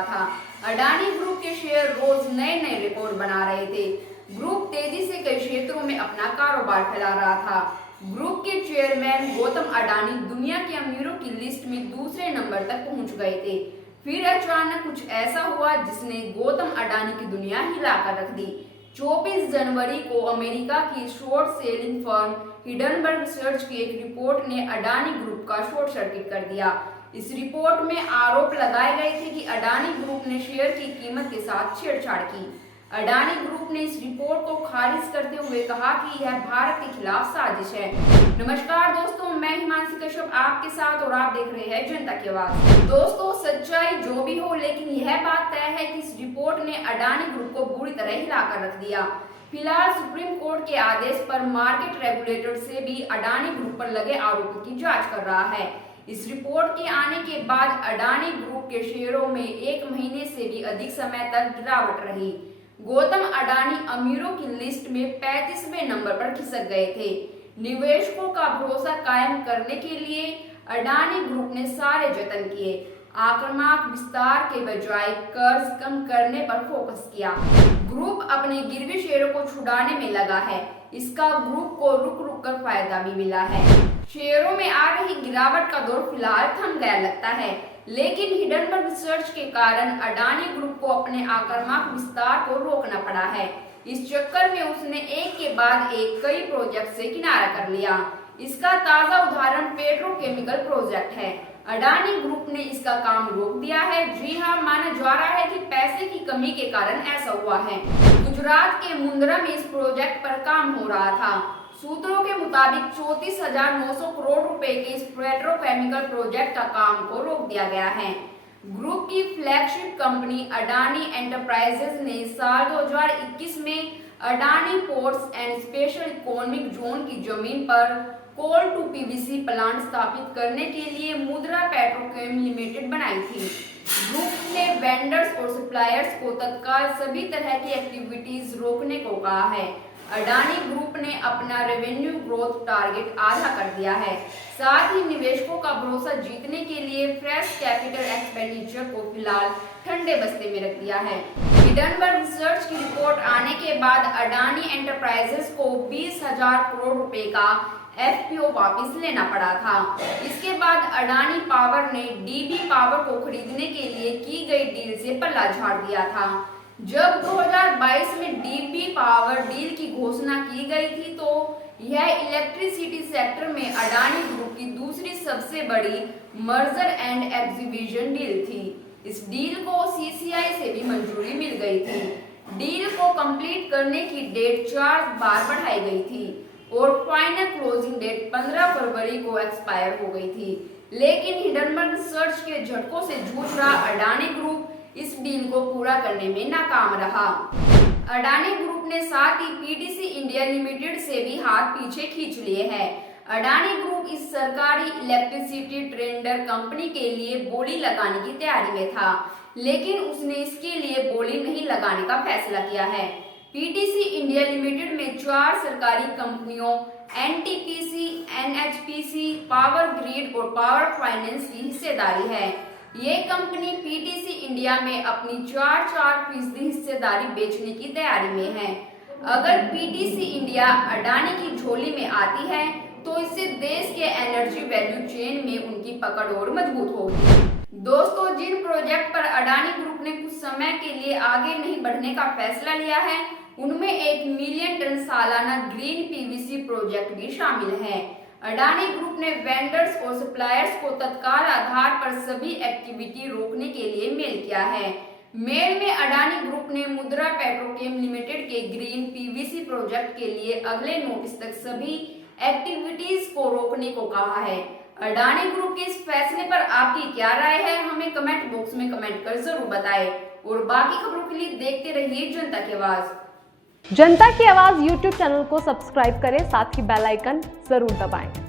रहा था। अडानी ग्रुप के शेयर रोज नए नए रिकॉर्ड बना रहे थे। ग्रुप तेजी से कई क्षेत्रों में अपना कारोबार फैला रहा था। ग्रुप के चेयरमैन गौतम अडानी दुनिया के अमीरों की लिस्ट में दूसरे नंबर तक पहुंच गए थे। फिर अचानक कुछ ऐसा हुआ जिसने गौतम अडानी की दुनिया हिलाकर रख दी। 24 जनवरी को अमेरिका की short selling firm Hindenburg research की एक रिपोर्ट ने अडानी ग्रुप का शॉर्ट सर्किट कर दिया। इस रिपोर्ट में आरोप लगाए गए थे कि अडानी ग्रुप ने शेयर की कीमत के साथ छेड़छाड़ की। अडानी ग्रुप ने इस रिपोर्ट को खारिज करते हुए कहा कि यह भारत के खिलाफ साजिश है। नमस्कार दोस्तों, मैं हिमांशी कश्यप आपके साथ और आप देख रहे हैं जनता की आवाज। दोस्तों, सच्चाई जो भी हो, लेकिन यह बात तय है कि इस रिपोर्ट ने अडानी ग्रुप को बुरी तरह हिलाकर रख दिया। फिलहाल सुप्रीम कोर्ट के आदेश पर मार्केट रेगुलेटर से भी अडानी ग्रुप पर लगे आरोपों की जांच कर रहा है। इस रिपोर्ट के आने के बाद अडानी ग्रुप के शेयरों में 1 महीने से भी अधिक समय तक गिरावट रही। गौतम अडानी अमीरों की लिस्ट में 35वें नंबर पर खिसक गए थे। निवेशकों का भरोसा कायम करने के लिए अडानी ग्रुप ने सारे जतन किए। आक्रामक विस्तार के बजाय कर्ज कम करने पर फोकस किया। ग्रुप अपने गिरवी शेयरों को छुड़ाने में लगा है। इसका ग्रुप को रुक रुक कर फायदा भी मिला है। शेयरों में आ रही गिरावट का दौर फिलहाल थम गया लगता है, लेकिन हिडनबर्ग रिसर्च के कारण अडानी ग्रुप को अपने आक्रामक विस्तार को रोकना पड़ा है। इस चक्कर में उसने एक के बाद एक कई प्रोजेक्ट से किनारा कर लिया। इसका ताजा उदाहरण पेट्रोकेमिकल प्रोजेक्ट है। अडानी ग्रुप ने इसका काम रोक दिया है। जी हाँ, माना जा रहा है कि पैसे की कमी के कारण ऐसा हुआ है। गुजरात के मुंद्रा में इस प्रोजेक्ट पर काम हो रहा था। सूत्रों के मुताबिक 34,900 करोड़ रुपए के इस पेट्रोकेमिकल प्रोजेक्ट का काम को रोक दिया गया है। ग्रुप की फ्लैगशिप कंपनी अडानी एंटरप्राइजेज ने साल 2021 में Adani ports and special economic zone की जमीन पर कोल टू पीवीसी प्लांट स्थापित करने के लिए मुंद्रा पेट्रोकेम लिमिटेड बनाई थी। ग्रुप ने वेंडर्स और सप्लायर्स को तत्काल सभी तरह की एक्टिविटीज रोकने को कहा है। अडानी ग्रुप ने अपना रेवेन्यू ग्रोथ टारगेट आधा कर दिया है। साथ ही निवेशकों का भरोसा जीतने के लिए फ्रेश कैपिटल एक्सपेंडिचर को फिलहाल ठंडे बस्ते में रख दिया है। हिडनबर्ग रिसर्च की रिपोर्ट आने के बाद अडानी एंटरप्राइजेस को 20,000 करोड़ रुपए का एफपीओ वापस लेना पड़ा था। इसके बाद अडानी पावर ने डीबी पावर को खरीदने के लिए की गई डील से पल्ला झाड़ दिया था। जब 2022 में डीबी पावर डील की घोषणा की गई थी तो यह इलेक्ट्रिसिटी सेक्टर में अडानी ग्रुप की दूसरी सबसे बड़ी मर्जर एंड एक्विजिशन डील थी। इस डील को सीसीआई से भी मंजूरी मिल गई थी। डील को कंप्लीट करने की डेट 4 बार बढ़ाई गई थी और फाइनल क्लोजिंग डेट 15 फरवरी को एक्सपायर हो गई थी। लेकिन हिडनबर्ग रिसर्च के झटकों से जूझ रहा अडानी ग्रुप इस डील को पूरा करने में नाकाम रहा। अडानी ग्रुप ने साथ ही पीटीसी इंडिया लिमिटेड से भी हाथ पीछे खींच लिए हैं। अडानी ग्रुप इस सरकारी इलेक्ट्रिसिटी टेंडर कंपनी के लिए बोली लगाने की तैयारी में था, लेकिन उसने इसके लिए बोली नहीं लगाने का फैसला किया है। पीटीसी इंडिया लिमिटेड में 4 सरकारी कंपनियों एनटीपीसी, एनएचपीसी, पावर ग्रिड और पावर फाइनेंस की हिस्सेदारी है। ये कंपनी पीटीसी इंडिया में अपनी 4% हिस्सेदारी बेचने की तैयारी में है। अगर पीटीसी इंडिया अडानी की झोली में आती है तो इससे देश के एनर्जी वैल्यू चेन में उनकी पकड़ और मजबूत होगी। दोस्तों, जिन प्रोजेक्ट पर अडानी ग्रुप ने कुछ समय के लिए आगे नहीं बढ़ने का फैसला लिया है, उनमें 1 मिलियन टन सालाना ग्रीन पीवीसी प्रोजेक्ट भी शामिल है। अडानी ग्रुप ने वेंडर्स और सप्लायर्स को तत्काल आधार पर सभी एक्टिविटी रोकने के लिए मेल किया है। मेल में अडानी ग्रुप ने मुंद्रा पेट्रोकेम लिमिटेड के ग्रीन पीवीसी प्रोजेक्ट के लिए अगले नोटिस तक सभी एक्टिविटीज को रोकने को कहा है। अडानी ग्रुप के इस फैसले पर आपकी क्या राय है, हमें कमेंट बॉक्स में कमेंट कर जरूर बताएं और बाकी खबरों के लिए देखते रहिए जनता की आवाज। जनता की आवाज यूट्यूब चैनल को सब्सक्राइब करें, साथ ही बेल आइकन जरूर दबाएं।